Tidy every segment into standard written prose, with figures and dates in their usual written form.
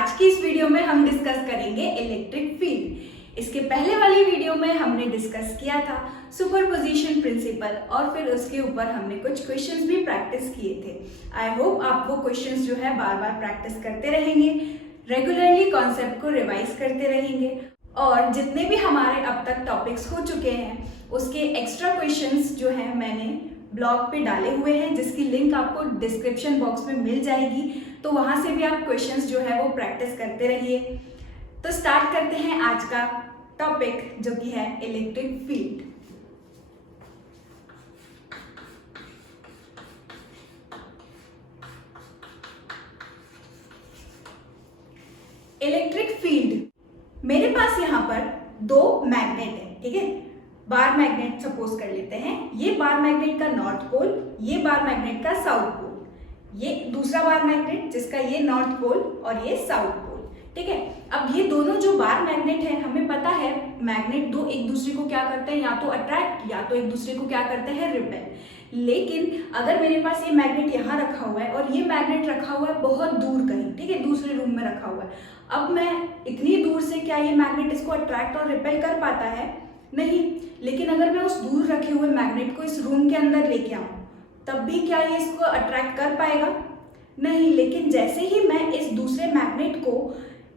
आज की इस वीडियो में हम डिस्कस करेंगे इलेक्ट्रिक फील्ड। इसके पहले वाली वीडियो में हमने डिस्कस किया था सुपरपोजिशन प्रिंसिपल और फिर उसके ऊपर हमने कुछ क्वेश्चंस भी प्रैक्टिस किए थे। आई होप आप वो क्वेश्चंस जो है बार बार प्रैक्टिस करते रहेंगे, रेगुलरली कॉन्सेप्ट को रिवाइज करते रहेंगे और जितने भी हमारे अब तक टॉपिक्स हो चुके हैं उसके एक्स्ट्रा क्वेश्चंस जो है मैंने ब्लॉग पे डाले हुए हैं, जिसकी लिंक आपको डिस्क्रिप्शन बॉक्स में मिल जाएगी, तो वहां से भी आप क्वेश्चंस जो है वो प्रैक्टिस करते रहिए। तो स्टार्ट करते हैं आज का टॉपिक जो कि है इलेक्ट्रिक फील्ड। इलेक्ट्रिक फील्ड, मेरे पास यहाँ पर दो मैग्नेट है, ठीक है। बार मैग्नेट सपोज कर लेते हैं, ये बार मैग्नेट का नॉर्थ पोल, ये बार मैग्नेट का साउथ पोल, ये दूसरा बार मैग्नेट जिसका ये नॉर्थ पोल और ये साउथ पोल, ठीक है। अब ये दोनों जो बार मैग्नेट है, हमें पता है मैग्नेट दो एक दूसरे को क्या करते हैं, या तो अट्रैक्ट या तो एक दूसरे को क्या करते हैं, रिपेल। लेकिन अगर मेरे पास ये मैग्नेट यहाँ रखा हुआ है और ये मैग्नेट रखा हुआ है बहुत दूर कहीं, ठीक है, दूसरे रूम में रखा हुआ है, अब मैं इतनी दूर से क्या ये मैग्नेट इसको अट्रैक्ट और रिपेल कर पाता है? नहीं। लेकिन अगर मैं उस दूर रखे हुए मैग्नेट को इस रूम के अंदर लेके आऊं, तब भी क्या ये इसको अट्रैक्ट कर पाएगा? नहीं। लेकिन जैसे ही मैं इस दूसरे मैग्नेट को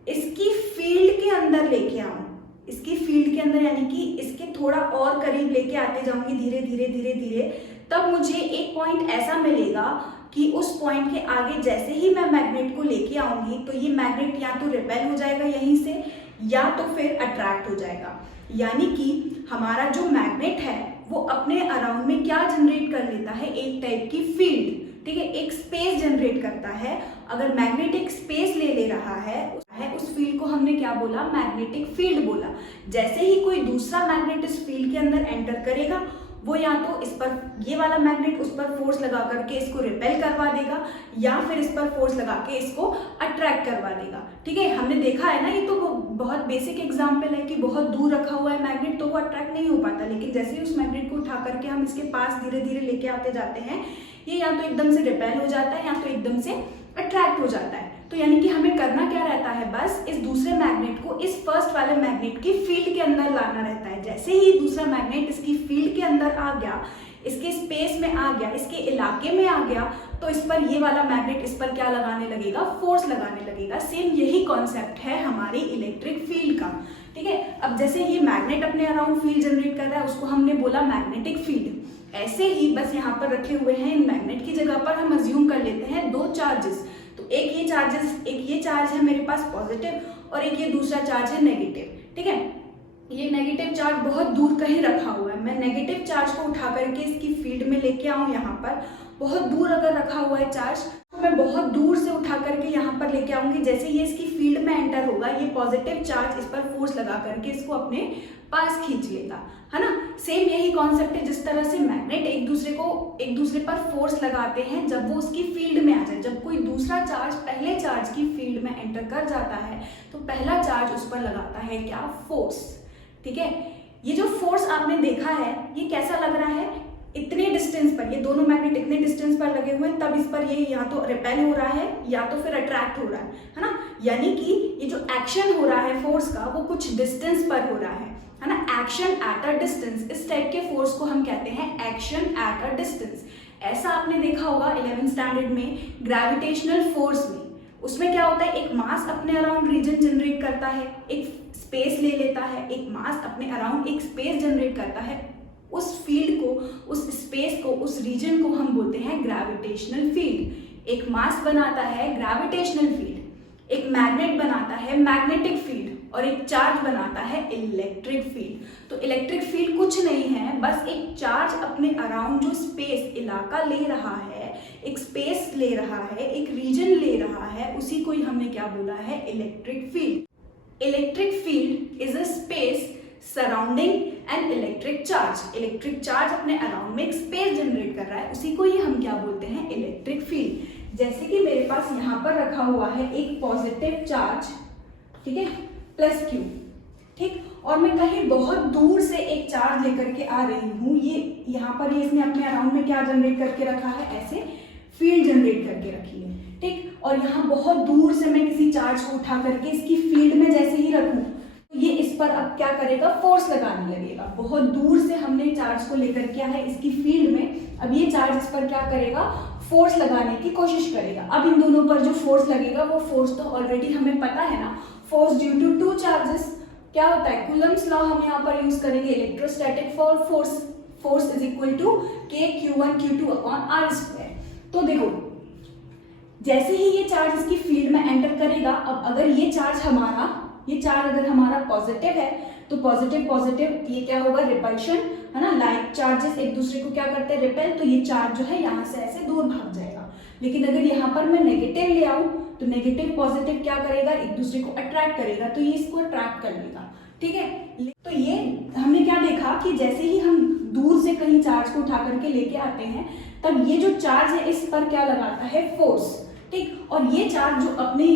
इसकी फील्ड के अंदर लेके आऊं, इसकी फील्ड के अंदर यानी कि इसके थोड़ा और करीब लेके आते जाऊंगी धीरे धीरे धीरे धीरे, तब मुझे एक पॉइंट ऐसा मिलेगा कि उस पॉइंट के आगे जैसे ही मैं मैग्नेट को लेके आऊंगी तो ये मैग्नेट या तो रिपेल हो जाएगा यहीं से या तो फिर अट्रैक्ट हो जाएगा। यानी कि हमारा जो मैग्नेट है वो अपने अराउंड में क्या जनरेट कर लेता है, एक टाइप की फील्ड, ठीक है, एक स्पेस जनरेट करता है। अगर मैग्नेट एक स्पेस ले रहा है उस फील्ड को हमने क्या बोला, मैग्नेटिक फील्ड बोला। जैसे ही कोई दूसरा मैग्नेट इस फील्ड के अंदर एंटर करेगा, वो या तो इस पर ये वाला मैग्नेट उस पर फोर्स लगा करके इसको रिपेल करवा देगा या फिर इस पर फोर्स लगा के इसको अट्रैक्ट करवा देगा, ठीक है। हमने देखा है ना, ये तो बहुत बेसिक एग्जांपल है कि बहुत दूर रखा हुआ है मैग्नेट तो वो अट्रैक्ट नहीं हो पाता, लेकिन जैसे ही उस मैग्नेट को उठा करके हम इसके पास धीरे धीरे लेके आते जाते हैं, ये या तो एकदम से रिपेल हो जाता है या तो एकदम से अट्रैक्ट हो जाता है। तो यानी कि हमें करना क्या रहता है, बस इस दूसरे मैग्नेट को इस फर्स्ट वाले मैग्नेट की फील्ड के अंदर लाना रहता है। जैसे ही दूसरा मैग्नेट इसकी फील्ड के अंदर आ गया, इसके स्पेस में आ गया, इसके इलाके में आ गया, तो इस पर ये वाला मैग्नेट इस पर क्या लगाने लगेगा, फोर्स लगाने लगेगा। सेम यही कॉन्सेप्ट है हमारी इलेक्ट्रिक फील्ड का, ठीक है। अब जैसे ये मैग्नेट अपने अराउंड फील्ड जनरेट कर रहा है, उसको हमने बोला मैग्नेटिक फील्ड। ऐसे ही बस यहाँ पर रखे हुए हैं इन मैग्नेट की जगह पर हम अज्यूम कर लेते हैं दो चार्जेस। तो एक ये चार्ज है मेरे पास पॉजिटिव और एक ये दूसरा चार्ज है नेगेटिव, ठीक है। ये नेगेटिव चार्ज बहुत दूर कहीं रखा हुआ है, मैं नेगेटिव चार्ज को उठा करके इसकी फील्ड में लेके आऊं, यहाँ पर बहुत दूर अगर रखा हुआ है चार्ज तो मैं बहुत दूर से उठा करके यहाँ पर लेके आऊंगी। जैसे ये इसकी फील्ड में एंटर होगा, ये पॉजिटिव चार्ज इस पर फोर्स लगा करके इसको अपने पास खींच लेगा, है ना। सेम यही कॉन्सेप्ट है, जिस तरह से मैग्नेट एक दूसरे पर फोर्स लगाते हैं जब वो उसकी फील्ड में आ जाए। जब कोई दूसरा चार्ज पहले चार्ज की फील्ड में एंटर कर जाता है तो पहला चार्ज उस पर लगाता है क्या, फोर्स, ठीक है। ये जो फोर्स आपने देखा है ये कैसा लग रहा है, इतने डिस्टेंस पर, ये दोनों मैग्नेट इतने डिस्टेंस पर लगे हुए हैं, तब इस पर ये या तो रिपेल हो रहा है या तो फिर अट्रैक्ट हो रहा है ना। यानी कि ये जो एक्शन हो रहा है फोर्स का वो कुछ डिस्टेंस पर हो रहा है ना। एक्शन एट अ डिस्टेंस, इस टाइप के फोर्स को हम कहते हैं एक्शन एट अ डिस्टेंस। ऐसा आपने देखा होगा 11th स्टैंडर्ड में ग्रेविटेशनल फोर्स में। उसमें क्या होता है, एक मास अपने अराउंड रीजन जनरेट करता है, एक स्पेस ले लेता है, एक मास अपने अराउंड एक स्पेस जनरेट करता है, उस फील्ड को, उस स्पेस को, उस रीजन को हम बोलते हैं ग्रेविटेशनल फील्ड। एक मास बनाता है ग्रेविटेशनल फील्ड, एक मैग्नेट बनाता है मैग्नेटिक फील्ड और एक चार्ज बनाता है इलेक्ट्रिक फील्ड। तो इलेक्ट्रिक फील्ड कुछ नहीं है, बस एक चार्ज अपने अराउंड जो स्पेस, इलाका ले रहा है, एक स्पेस ले रहा है, एक रीजन ले रहा है, उसी को ही हमने क्या बोला है, electric field. Electric field is a space surrounding an electric charge. Electric charge अपने अराउंड में एक स्पेस जनरेट कर रहा है, उसी को ही हम क्या बोलते हैं, इलेक्ट्रिक फील्ड। जैसे कि मेरे पास यहाँ पर रखा हुआ है एक पॉजिटिव चार्ज, ठीक है, प्लस क्यू, ठीक, और मैं कहीं बहुत दूर से एक चार्ज लेकर के आ रही हूँ, ये यहाँ पर ये इसने अपने अराउंड में क्या जनरेट करके रखा है, ऐसे फील्ड जनरेट करके रखी है, ठीक। और यहाँ बहुत दूर से मैं किसी चार्ज को उठा उठा करके इसकी फील्ड में जैसे ही रखूं तो ये इस पर अब क्या करेगा, फोर्स लगाने लगेगा। बहुत दूर से हमने चार्ज को लेकर क्या है इसकी फील्ड में, अब ये चार्ज इस पर क्या करेगा, फोर्स लगाने की कोशिश करेगा। अब इन दोनों पर जो फोर्स लगेगा वो फोर्स तो ऑलरेडी हमें पता है ना, force due to two charges क्या होता है, कूलम्स लॉ हम यहाँ पर यूज करेंगे, electrostatic force, force is equal to k q1 q2 upon r square. तो देखो जैसे ही ये चार्ज इसकी फील्ड में एंटर करेगा, अब अगर ये चार्ज अगर हमारा पॉजिटिव है तो पॉजिटिव पॉजिटिव ये क्या होगा, रिपल्शन है ना, लाइक चार्जेस एक दूसरे को क्या करते हैं, रिपेल, तो ये चार्ज जो है यहाँ से ऐसे दूर भाग जाएगा। लेकिन अगर यहाँ पर मैं नेगेटिव ले आऊं तो नेगेटिव पॉजिटिव क्या करेगा, एक दूसरे को अट्रैक्ट करेगा, तो ये इसको अट्रैक्ट कर लेगा। ठीक है, तो ये हमने क्या देखा कि जैसे ही हम दूर से कहीं चार्ज को उठा करके लेके आते हैं तब ये जो चार्ज है इस पर क्या लगाता है, फोर्स। ठीक, और ये चार्ज जो अपनी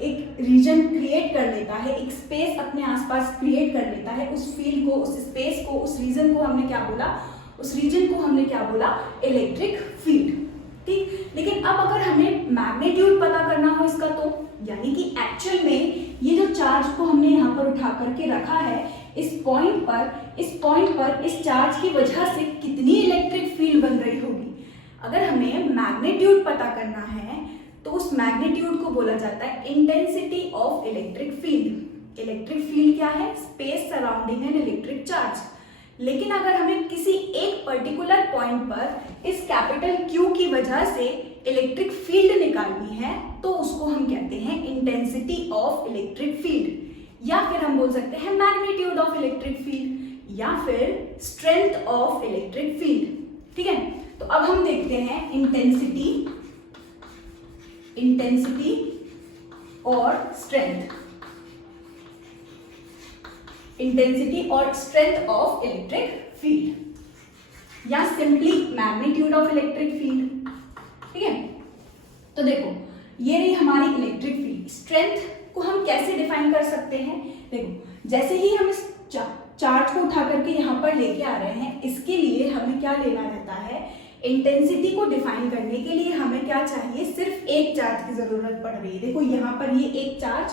एक रीजन क्रिएट कर लेता है, एक स्पेस अपने आसपास क्रिएट कर लेता है, उस फील्ड को, उस स्पेस को, उस रीजन को हमने क्या बोला, उस रीजन को हमने क्या बोला, इलेक्ट्रिक फील्ड। ठीक, लेकिन अब अगर हमें मैग्नीट्यूड पता करना हो इसका तो, यानी कि एक्चुअल में ये जो चार्ज को हमने यहाँ पर उठा करके रखा है इस पॉइंट पर इस चार्ज की वजह से कितनी इलेक्ट्रिक फील्ड बन रही होगी, अगर हमें मैग्नीट्यूड पता करना है तो उस मैग्नीट्यूड को बोला जाता है intensity of electric field. Electric field क्या है, space surrounding an electric charge. लेकिन अगर हमें किसी एक पर्टिकुलर पॉइंट पर इस कैपिटल Q की वजह से इलेक्ट्रिक फील्ड निकालनी है तो उसको हम कहते हैं इंटेंसिटी ऑफ इलेक्ट्रिक फील्ड, या फिर हम बोल सकते हैं मैग्नीट्यूड ऑफ इलेक्ट्रिक फील्ड, या फिर स्ट्रेंथ ऑफ इलेक्ट्रिक फील्ड। ठीक है, तो अब हम देखते हैं इंटेंसिटी और स्ट्रेंथ, इंटेंसिटी और स्ट्रेंथ ऑफ इलेक्ट्रिक फील्ड, या simply magnitude of electric field. ठीक है, तो देखो ये रही हमारी इलेक्ट्रिक फील्ड। स्ट्रेंथ को हम कैसे डिफाइन कर सकते हैं, देखो जैसे ही हम इस चार्ज को उठा करके यहाँ पर लेके आ रहे हैं, इसके लिए हमें क्या लेना रहता है, इंटेंसिटी को डिफाइन करने के लिए हमें क्या चाहिए, सिर्फ एक चार्ज की जरूरत पड़ रही है। देखो यहाँ पर ये एक चार्ज,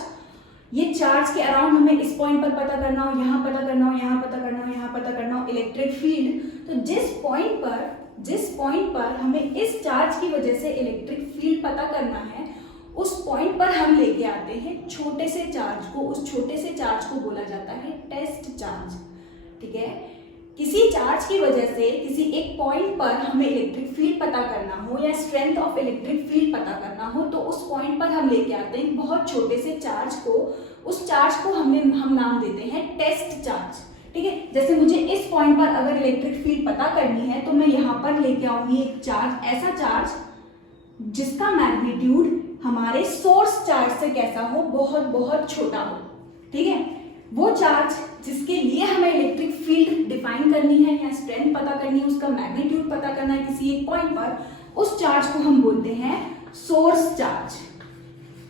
ये चार्ज के अराउंड हमें इस पॉइंट पर पता करना हो, यहाँ पता करना हो, यहाँ पता करना हो, यहाँ पता करना हो इलेक्ट्रिक फील्ड, तो जिस पॉइंट पर हमें इस चार्ज की वजह से इलेक्ट्रिक फील्ड पता करना है उस पॉइंट पर हम लेके आते हैं छोटे से चार्ज को। उस छोटे से चार्ज को बोला जाता है टेस्ट चार्ज। ठीक है, किसी चार्ज की वजह से किसी एक पॉइंट पर हमें इलेक्ट्रिक फील्ड पता करना हो या स्ट्रेंथ ऑफ इलेक्ट्रिक फील्ड पता करना हो तो उस पॉइंट पर हम लेके आते हैं बहुत छोटे से चार्ज को। उस चार्ज को हम नाम देते हैं टेस्ट चार्ज। ठीक है, जैसे मुझे इस पॉइंट पर अगर इलेक्ट्रिक फील्ड पता करनी है तो मैं यहाँ पर लेके आऊंगी एक चार्ज, ऐसा चार्ज जिसका मैग्नीट्यूड हमारे सोर्स चार्ज से कैसा हो, बहुत बहुत छोटा हो। ठीक है, वो चार्ज जिसके लिए हमें इलेक्ट्रिक फील्ड डिफाइन करनी है या स्ट्रेंथ पता करनी है, उसका मैग्नीट्यूड पता करना है किसी एक पॉइंट पर, उस चार्ज को हम बोलते हैं सोर्स चार्ज।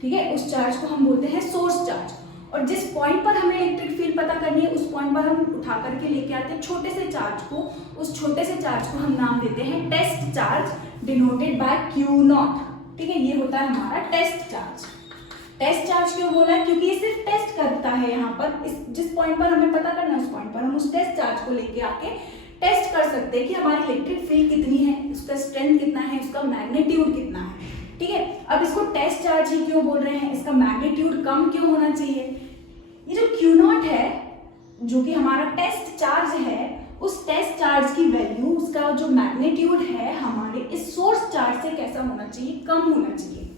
ठीक है, उस चार्ज को हम बोलते हैं सोर्स चार्ज। और जिस पॉइंट पर हमें इलेक्ट्रिक फील्ड पता करनी है उस पॉइंट पर हम उठा करके लेके आते हैं छोटे से चार्ज को। उस छोटे से चार्ज को हम नाम देते हैं test charge denoted by Q0। ठीक है, ये होता है हमारा टेस्ट चार्ज। टेस्ट चार्ज क्यों बोला है, क्योंकि ये सिर्फ टेस्ट करता है। यहाँ पर जिस पॉइंट पर हमें पता करना है उस पॉइंट पर हम उस टेस्ट चार्ज को लेके आके टेस्ट कर सकते हैं कि हमारी इलेक्ट्रिक फील्ड कितनी है, उसका स्ट्रेंथ कितना है, उसका मैग्नीट्यूड कितना है। ठीक है, अब इसको टेस्ट चार्ज ही क्यों बोल रहे हैं, इसका मैग्नीट्यूड कम क्यों होना चाहिए। ये जो Q0 है जो कि हमारा टेस्ट चार्ज है, उस टेस्ट चार्ज की वैल्यू, उसका जो मैग्नीट्यूड है हमारे इस सोर्स चार्ज से कैसा होना चाहिए, कम होना चाहिए।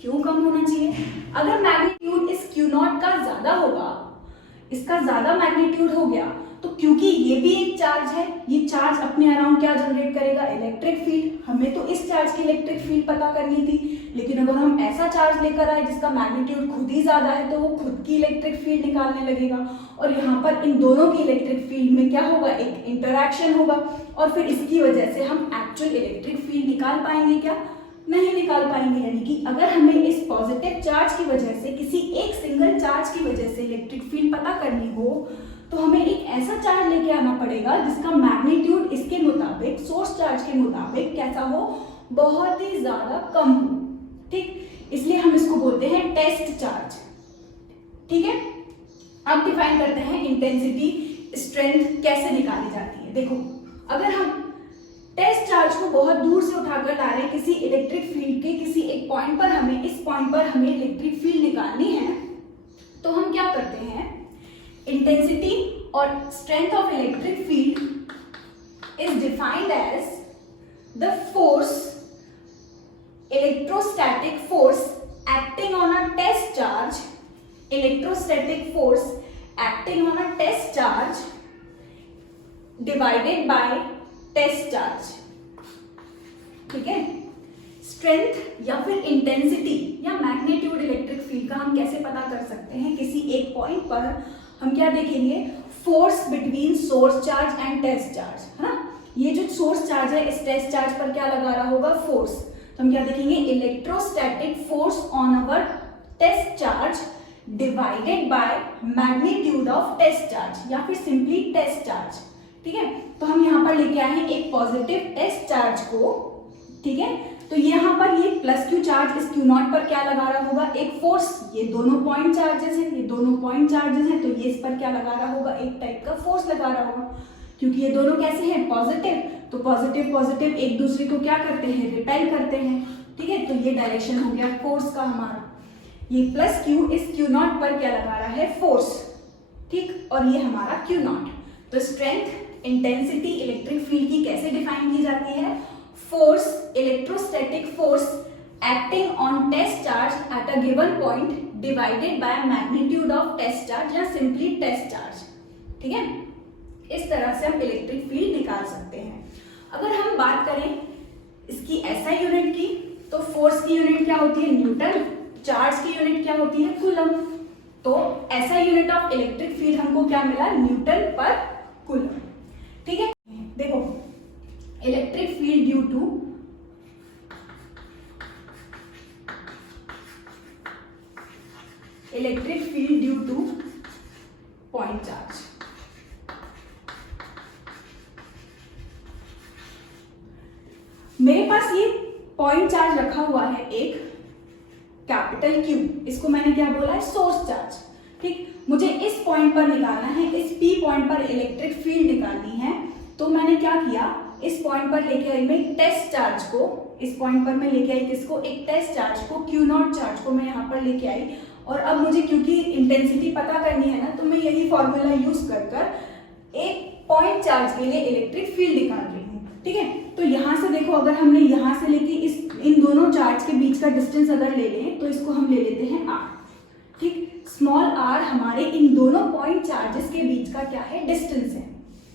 क्यों कम होना चाहिए, अगर मैग्नीट्यूड इस Q0 का ज्यादा होगा, इसका ज्यादा मैग्नीट्यूड हो गया तो क्योंकि ये भी एक चार्ज है, ये चार्ज अपने अराउंड क्या जनरेट करेगा, इलेक्ट्रिक फील्ड। हमें तो इस चार्ज की इलेक्ट्रिक फील्ड पता करनी थी, लेकिन अगर हम ऐसा चार्ज लेकर आए जिसका मैग्नीट्यूड खुद ही ज्यादा है तो वो खुद की इलेक्ट्रिक फील्ड निकालने लगेगा और यहाँ पर इन दोनों की इलेक्ट्रिक फील्ड में क्या होगा, एक इंटरैक्शन होगा और फिर इसकी वजह से हम एक्चुअल इलेक्ट्रिक फील्ड निकाल पाएंगे क्या, नहीं निकाल पाएंगे। यानी कि अगर हमें इस पॉजिटिव चार्ज की वजह से, किसी एक सिंगल चार्ज की वजह से इलेक्ट्रिक फील्ड पता करनी हो तो हमें एक ऐसा चार्ज लेके आना पड़ेगा जिसका मैग्नीट्यूड इसके मुताबिक, सोर्स चार्ज के मुताबिक कैसा हो, बहुत ही ज्यादा कम हो। ठीक, इसलिए हम इसको बोलते हैं टेस्ट चार्ज। ठीक है, अब डिफाइन करते हैं इंटेंसिटी स्ट्रेंथ कैसे निकाली जाती है। देखो, अगर हम टेस्ट चार्ज को बहुत दूर से उठाकर ला रहे हैं किसी इलेक्ट्रिक फील्ड के किसी एक पॉइंट पर, हमें इस पॉइंट पर हमें इलेक्ट्रिक फील्ड निकालनी है, तो हम क्या करते हैं, इंटेंसिटी और strength of electric field is defined as the force, electrostatic force acting on a test charge, electrostatic force acting on a test charge divided by test charge। ठीक है, स्ट्रेंथ या फिर इंटेंसिटी या मैग्नीट्यूड इलेक्ट्रिक फील्ड का हम कैसे पता कर सकते हैं, किसी एक पॉइंट पर हम क्या देखेंगे, force between source charge and test charge, है ना। ये जो सोर्स चार्ज है इस टेस्ट चार्ज पर क्या लगा रहा होगा, फोर्स, तो हम क्या देखेंगे, electrostatic force on our test charge divided by magnitude of test charge या फिर सिंपली टेस्ट चार्ज। ठीक है, तो हम यहाँ पर लेके आए हैं एक पॉजिटिव टेस्ट चार्ज को। ठीक है, तो यहाँ पर ये प्लस क्यू चार्ज इस क्यू नॉट पर क्या लगा रहा होगा, एक फोर्स, ये दोनों पॉइंट चार्जेस हैं, ये दोनों पॉइंट चार्जेस हैं, तो ये इस पर क्या लगा रहा होगा, एक टाइप का फोर्स लगा रहा होगा, क्योंकि ये दोनों कैसे हैं, पॉजिटिव, तो पॉजिटिव पॉजिटिव एक दूसरे को क्या करते हैं, रिपेल करते हैं। ठीक है, तो ये डायरेक्शन हो गया फोर्स का हमारा, ये प्लस क्यू इस क्यू नॉट पर क्या लगा रहा है, फोर्स। ठीक, और ये हमारा क्यू नॉट। तो स्ट्रेंथ, इंटेंसिटी इलेक्ट्रिक फील्ड की कैसे डिफाइन की जाती है, force, electrostatic force acting on test charge at a given point divided by magnitude of test charge या सिंपली टेस्ट चार्ज। ठीक है, इस तरह से हम इलेक्ट्रिक फील्ड निकाल सकते हैं। अगर हम बात करें इसकी ऐसा यूनिट की, तो फोर्स की यूनिट क्या होती है, न्यूटन, चार्ज की यूनिट क्या होती है, कूलम। तो ऐसा यूनिट ऑफ इलेक्ट्रिक फील्ड हमको क्या मिला, न्यूटन पर कूलम। ठीक है, देखो, electric field due two point charge. मेरे पास ये पॉइंट चार्ज रखा हुआ है एक कैपिटल क्यू, इसको मैंने क्या बोला है, सोर्स चार्ज। ठीक, मुझे इस पॉइंट पर निकालना है, इस पी पॉइंट पर इलेक्ट्रिक फील्ड निकालनी है, तो मैंने क्या किया, इस पॉइंट पर लेके आई मैं टेस्ट चार्ज को, इस पॉइंट पर मैं लेके आई किसको, एक टेस्ट चार्ज को, क्यू नॉट चार्ज को मैं यहाँ पर लेके आई। और अब मुझे क्योंकि इंटेंसिटी पता करनी है ना, तो मैं यही फॉर्मूला यूज कर एक पॉइंट चार्ज के लिए इलेक्ट्रिक फील्ड निकाल रही हूँ। ठीक है, तो यहाँ से देखो, अगर हमने यहाँ से लेके इन दोनों चार्ज के बीच का डिस्टेंस अगर ले लें, तो इसको हम ले लेते हैं r। ठीक, स्मॉल r हमारे इन दोनों पॉइंट चार्जेस के बीच का क्या है, डिस्टेंस है।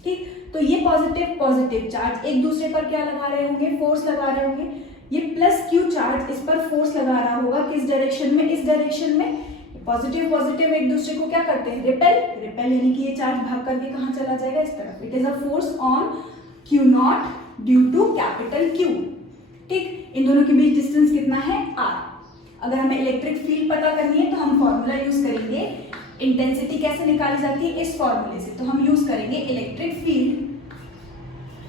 ठीक, तो ये पॉजिटिव पॉजिटिव चार्ज एक दूसरे पर क्या लगा रहे होंगे, फोर्स लगा रहे होंगे। ये प्लस क्यू चार्ज इस पर फोर्स लगा रहा होगा, किस डायरेक्शन में, इस डायरेक्शन में। पॉजिटिव पॉजिटिव एक दूसरे को क्या करते हैं, रिपेल, रिपेल यानी कि ये चार्ज भाग करके कहाँ चला जाएगा, इस तरफ। It is a force on Q naught due to capital Q. ठीक, इन दोनों के बीच डिस्टेंस कितना है, r। अगर हमें इलेक्ट्रिक फील्ड पता करनी है तो हम फॉर्मूला यूज करेंगे। इंटेंसिटी कैसे निकाली जाती है, इस फॉर्मूले से, तो हम यूज करेंगे इलेक्ट्रिक फील्ड,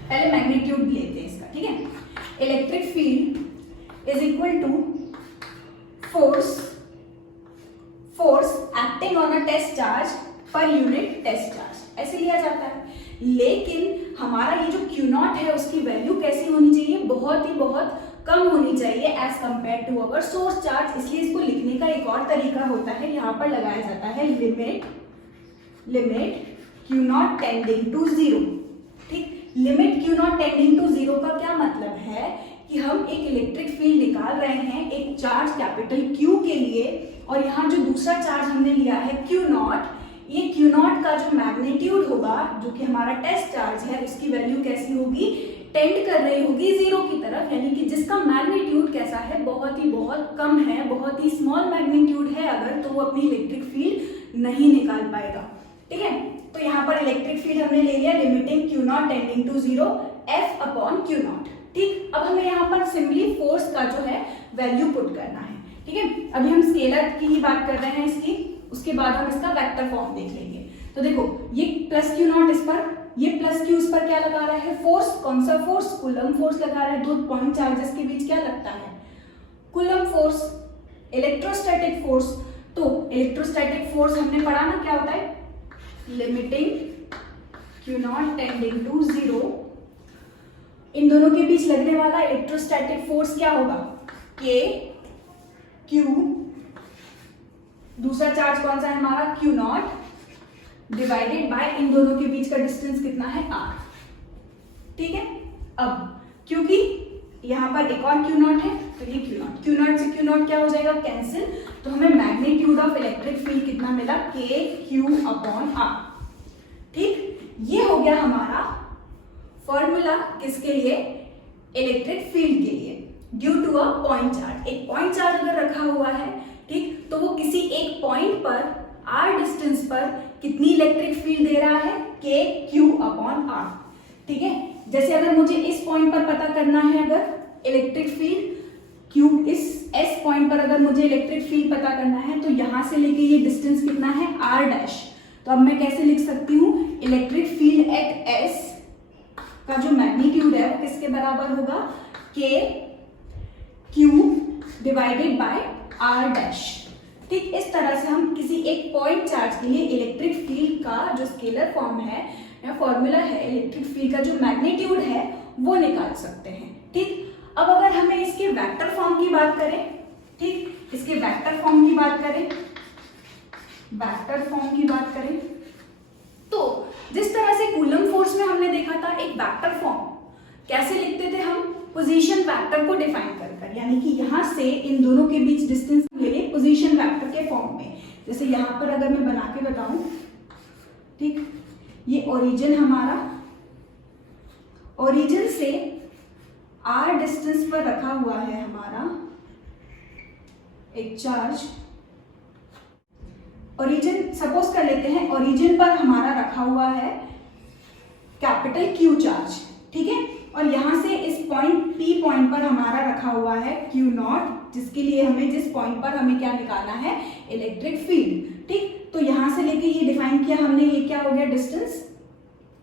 पहले मैग्नीट्यूड लेते हैं इसका। ठीक है, electric field is equal to force acting on a test charge per unit test charge, ऐसे लिया जाता है। लेकिन हमारा ये जो क्यू नॉट है उसकी वैल्यू कैसी होनी चाहिए, बहुत कम होनी चाहिए as compare to our source charge. इसलिए इसको लिखने का एक और तरीका होता है, यहाँ पर लगाया जाता है limit Q not tending to zero. ठीक, limit Q not tending to zero का क्या मतलब है कि हम एक इलेक्ट्रिक फील्ड निकाल रहे हैं एक चार्ज कैपिटल क्यू के लिए, और यहाँ जो दूसरा चार्ज हमने लिया है क्यू नॉट, ये क्यू नॉट का जो मैग्नीट्यूड होगा, जो कि हमारा टेस्ट चार्ज है, उसकी वैल्यू कैसी होगी, टेंड कर रही होगी जीरो की तरफ, यानी कि जिसका मैग्नीट्यूड कैसा है, बहुत कम है, बहुत ही स्मॉल मैग्नीट्यूड है अगर, तो वो अपनी इलेक्ट्रिक फील्ड नहीं निकाल पाएगा। ठीक है, तो यहाँ पर इलेक्ट्रिक फील्ड हमने ले लिया limiting Q not tending to zero F upon Q naught. ठीक, अब हमें यहाँ पर सिंपली फोर्स का जो है वैल्यू पुट करना है। ठीक है, अभी हम स्केलर की ही बात कर रहे हैं इसकी, उसके बाद हम इसका वेक्टर फॉर्म देख लेंगे। तो देखो, ये प्लस क्यू नॉट इस पर, ये प्लस क्यू इस पर क्या लगा रहा है, फोर्स। कौन सा फोर्स, कूलम फोर्स लगा रहा है। दो पॉइंट चार्जेस के बीच क्या लगता है, कूलम फोर्स। इलेक्ट्रोस्टैटिक फोर्स, तो इलेक्ट्रोस्टैटिक फोर्स हमने पढ़ा ना, क्या होता है, limiting Q naught tending to 0, इन दोनों के बीच लगने वाला इलेक्ट्रोस्टैटिक फोर्स क्या होगा, K Q, दूसरा चार्ज कौन सा है हमारा, Q नॉट डिवाइडेड बाय इन दोनों के बीच का डिस्टेंस कितना है, R। ठीक है, अब क्योंकि यहां पर एक और Q नॉट है तो ये Q नॉट से Q नॉट क्या हो जाएगा, कैंसिल, तो हमें मैग्नीट्यूड ऑफ इलेक्ट्रिक फील्ड कितना मिला, K Q अपॉन R। ठीक, ये हो गया हमारा फॉर्मूला किसके लिए, इलेक्ट्रिक फील्ड के लिए, due to a point charge. एक पॉइंट चार्ज अगर रखा हुआ है, ठीक, तो वो किसी एक पॉइंट पर r डिस्टेंस पर कितनी इलेक्ट्रिक फील्ड दे रहा है, K Q अपॉन R। ठीक है, जैसे अगर मुझे इस पॉइंट पर पता करना है अगर इलेक्ट्रिक फील्ड Q, इस S पॉइंट पर अगर मुझे इलेक्ट्रिक फील्ड पता करना है तो यहां से लेके ये डिस्टेंस कितना है, R डैश। तो अब मैं कैसे लिख सकती हूँ, इलेक्ट्रिक फील्ड एट S का जो मैग्नीट्यूड है वो किसके बराबर होगा, K Q divided by R dash. ठीक, इस तरह से हम किसी एक पॉइंट चार्ज के लिए इलेक्ट्रिक फील्ड का जो स्केलर फॉर्म है या फॉर्मूला है, इलेक्ट्रिक फील्ड का जो मैग्नीट्यूड है वो निकाल सकते हैं। ठीक, अब अगर हमें इसके वेक्टर फॉर्म की बात करें, ठीक, इसके वेक्टर फॉर्म की बात करें, वेक्टर फॉर्म की बात करें तो जिस तरह से कूलम फोर्स में हमने देखा था एक वेक्टर फॉर्म कैसे लिखते थे हम, पोजीशन वेक्टर को डिफाइन कर, यानी कि यहां से इन दोनों के बीच डिस्टेंस ले पोजीशन वेक्टर के फॉर्म में। जैसे यहां पर अगर मैं बना के बताऊं, ठीक, ये ओरिजिन हमारा, ओरिजिन से r डिस्टेंस पर रखा हुआ है हमारा एक चार्ज, ओरिजिन सपोज कर लेते हैं, ओरिजिन पर हमारा रखा हुआ है कैपिटल Q चार्ज। ठीक है, और यहां से इस पॉइंट P पॉइंट पर हमारा रखा हुआ है Q नॉट, जिसके लिए हमें जिस पॉइंट पर हमें क्या निकालना है, इलेक्ट्रिक फील्ड। ठीक, तो यहां से लेके ये डिफाइन किया हमने, ये क्या हो गया, डिस्टेंस,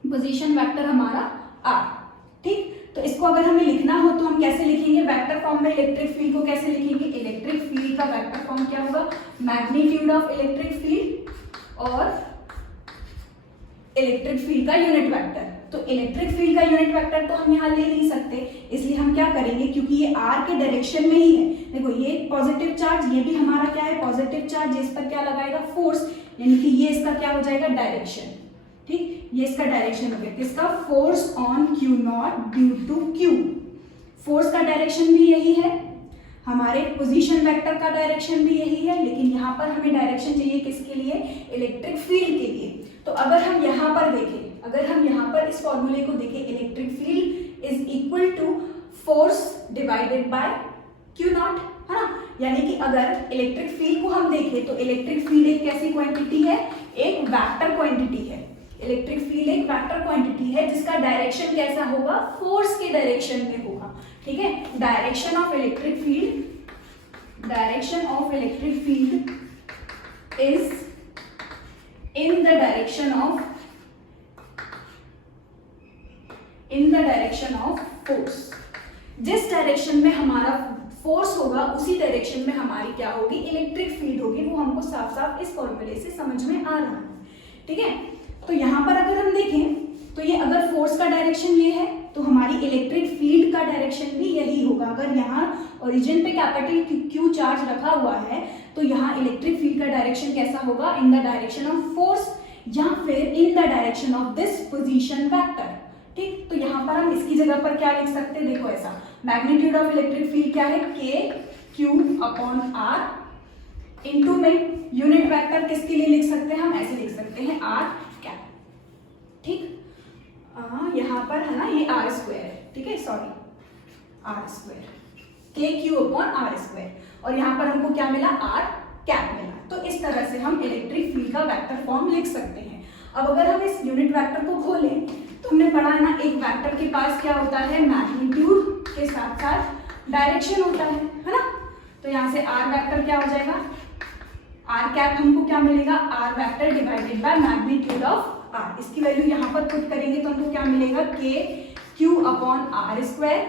पोजीशन वेक्टर हमारा R। ठीक, तो इसको अगर हमें लिखना हो तो हम कैसे लिखेंगे, वेक्टर फॉर्म में इलेक्ट्रिक फील्ड को कैसे लिखेंगे, इलेक्ट्रिक फील्ड का वेक्टर फॉर्म क्या होगा, मैग्नीट्यूड ऑफ इलेक्ट्रिक फील्ड और इलेक्ट्रिक फील्ड का यूनिट वेक्टर। तो इलेक्ट्रिक फील्ड का यूनिट वेक्टर तो हम यहाँ ले नहीं सकते, इसलिए हम क्या करेंगे, क्योंकि ये r के डायरेक्शन में ही है, देखो ये पॉजिटिव चार्ज, ये भी हमारा क्या है, पॉजिटिव चार्ज, इस पर क्या लगाएगा, फोर्स, यानी कि ये इसका क्या हो जाएगा, डायरेक्शन। ठीक, ये इसका डायरेक्शन हो गया, किसका, force on Q naught due to Q। Force का डायरेक्शन भी यही है, हमारे पोजीशन वेक्टर का डायरेक्शन भी यही है, लेकिन यहाँ पर हमें डायरेक्शन चाहिए किसके लिए, इलेक्ट्रिक फील्ड के लिए। तो अगर हम यहाँ पर देखें, अगर हम यहाँ पर इस फॉर्मूले को देखें, electric field is equal to force divided by Q naught, है ना, यानी कि अगर इलेक्ट्रिक फील्ड को हम देखें तो इलेक्ट्रिक फील्ड एक कैसी क्वांटिटी है, एक वेक्टर क्वांटिटी है। इलेक्ट्रिक फील्ड एक वेक्टर क्वांटिटी है जिसका डायरेक्शन कैसा होगा, फोर्स के डायरेक्शन में होगा। ठीक है, direction of electric field, direction of electric field is in the direction of force. जिस डायरेक्शन में हमारा फोर्स होगा उसी डायरेक्शन में हमारी क्या होगी, इलेक्ट्रिक फील्ड होगी। वो हमको साफ साफ इस फॉर्मूले से समझ में आ रहा है। ठीक है, तो यहाँ पर अगर हम देखें तो ये अगर फोर्स का डायरेक्शन ये है तो हमारी इलेक्ट्रिक फील्ड का डायरेक्शन भी यही होगा। अगर यहाँ ओरिजिन पे कैपिटल Q चार्ज रखा हुआ है तो यहाँ इलेक्ट्रिक फील्ड का डायरेक्शन कैसा होगा, in the direction of force या फिर in the direction of this position vector. ठीक, तो यहाँ पर हम इसकी जगह पर क्या लिख सकते हैं, देखो ऐसा, मैग्नीट्यूड ऑफ इलेक्ट्रिक फील्ड क्या है, K Q upon R, into में यूनिट वेक्टर किसके लिए लिख सकते हैं, हम ऐसे लिख सकते हैं R कैप। ठीक, यहाँ पर है ना ये R स्क्वायर, ठीक है, sorry R square, K Q upon R square, और यहाँ पर हमको क्या मिला, R कैप मिला। तो इस तरह से हम इलेक्ट्रिक फील्ड का वेक्टर फॉर्म लिख सकते हैं। अब अगर हम इस यूनिट वेक्टर को खोलें तो हमने पढ़ा है ना, एक वेक्टर के पास क्या होता है, मैग्नीट्यूड के साथ साथ डायरेक्शन होता है ना। तो यहाँ से R वेक्टर क्या हो जाएगा, R कैप हमको क्या मिलेगा, R vector divided by magnitude of R। इसकी वैल्यू यहाँ पर पुट करेंगे तो हमको क्या मिलेगा, K Q upon R square,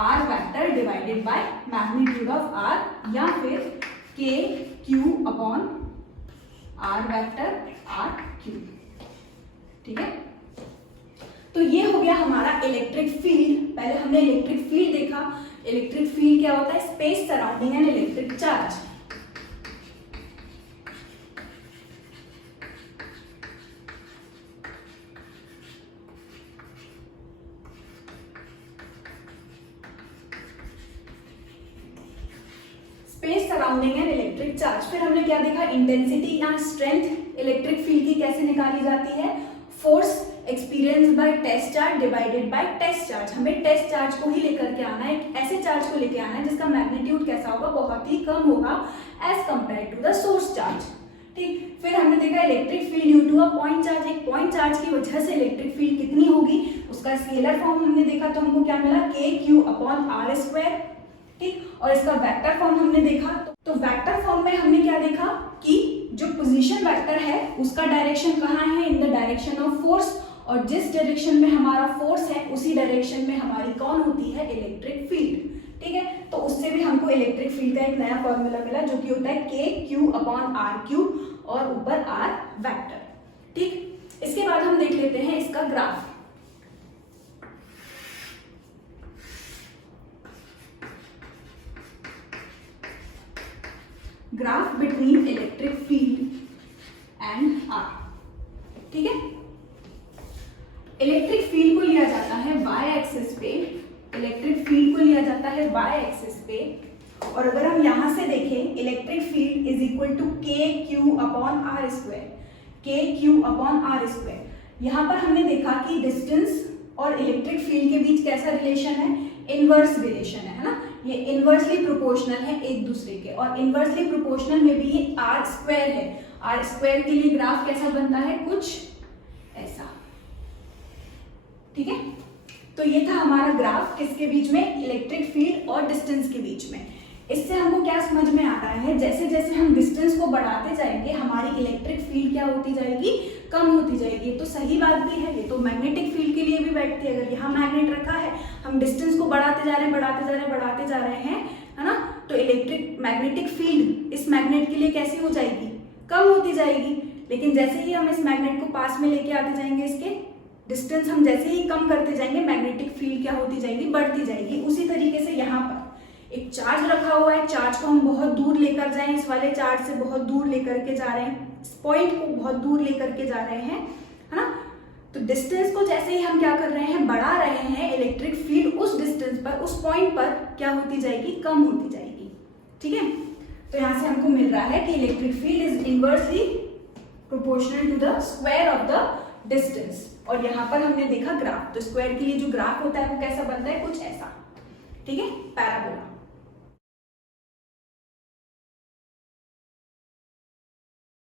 R vector divided by magnitude of R, या फिर K Q upon R vector R cube. ठीक है, तो ये हो गया हमारा इलेक्ट्रिक फील्ड। पहले हमने इलेक्ट्रिक फील्ड देखा। इलेक्ट्रिक फील्ड क्या होता है? Space surrounding an electric charge. Space surrounding an electric charge. फिर हमने क्या देखा? इंटेंसिटी या स्ट्रेंथ इलेक्ट्रिक फील्ड की कैसे निकाली जाती है? Force experience by test charge divided by test charge. हमें टेस्ट चार्ज को ही लेकर के आना है, एक ऐसे चार्ज को लेके आना है जिसका मैग्नीट्यूड कैसा होगा? बहुत ही कम होगा as compare to the source charge. ठीक, फिर हमने देखा electric field due to a point charge. एक पॉइंट चार्ज की वजह से इलेक्ट्रिक फील्ड कितनी होगी? उसका स्केलर फॉर्म हमने देखा तो हमको क्या मिला? के क्यू अपॉन आर स्क्वायर। ठीक, और इसका वेक्टर फॉर्म हमने देखा तो वेक्टर फॉर्म में हमने क्या देखा कि जो पोजीशन वेक्टर है उसका डायरेक्शन कहाँ है? In the direction of force. और जिस डायरेक्शन में हमारा फोर्स है उसी डायरेक्शन में हमारी कौन होती है? Electric field. ठीक है, तो उससे भी हमको इलेक्ट्रिक फील्ड का एक नया फॉर्मूला मिला जो कि होता है के क्यू अपॉन आर क्यूब और ऊपर आर वेक्टर। ठीक, इसके बाद हम देख लेते हैं इसका graph. Graph between electric field and R. ठीक है, इलेक्ट्रिक फील्ड को लिया जाता है y एक्सिस पे, इलेक्ट्रिक फील्ड को लिया जाता है y एक्सिस पे। और अगर हम यहां से देखें electric field is equal to K Q upon R square, K Q upon R square. यहां पर हमने देखा कि डिस्टेंस और इलेक्ट्रिक फील्ड के बीच कैसा रिलेशन है? इनवर्स रिलेशन है ना। ये इनवर्सली प्रोपोर्शनल है एक दूसरे के, और इनवर्सली प्रोपोर्शनल में भी ये आर स्क्वायर है। आर स्क्वायर के लिए ग्राफ कैसा बनता है? कुछ ऐसा। ठीक है, तो ये था हमारा ग्राफ किसके बीच में? इलेक्ट्रिक फील्ड और डिस्टेंस के बीच में। इससे हमको क्या समझ में आ रहा है? जैसे जैसे हम डिस्टेंस को बढ़ाते जाएंगे हमारी इलेक्ट्रिक फील्ड क्या होती जाएगी? कम होती जाएगी। तो सही बात भी है, ये तो मैग्नेटिक फील्ड के लिए भी बैठती है। अगर यहाँ मैग्नेट रखा है, हम डिस्टेंस को बढ़ाते जा रहे हैं, बढ़ाते जा रहे हैं, बढ़ाते जा रहे हैं, है ना, तो इलेक्ट्रिक मैग्नेटिक फील्ड इस मैग्नेट के लिए कैसी हो जाएगी? कम होती जाएगी। लेकिन जैसे ही हम इस मैग्नेट को पास में लेके आते जाएंगे, इसके डिस्टेंस हम जैसे ही कम करते जाएंगे, मैग्नेटिक फील्ड क्या होती जाएगी? बढ़ती जाएगी। उसी तरीके से यहाँ पर एक चार्ज रखा हुआ है, चार्ज को हम बहुत दूर लेकर जाएं, इस वाले चार्ज से बहुत दूर लेकर के जा रहे हैं, इस पॉइंट को बहुत दूर लेकर के जा रहे हैं, है ना। तो डिस्टेंस को जैसे ही हम क्या कर रहे हैं? बढ़ा रहे हैं, इलेक्ट्रिक फील्ड उस डिस्टेंस पर, उस पॉइंट पर क्या होती जाएगी? कम होती जाएगी। ठीक है, तो यहाँ से हमको मिल रहा है कि electric field is inversely proportional to the square of the distance. और यहाँ पर हमने देखा ग्राफ, तो स्क्वायर के लिए जो ग्राफ होता है वो कैसा बनता है? कुछ ऐसा। ठीक है, पैराबोला।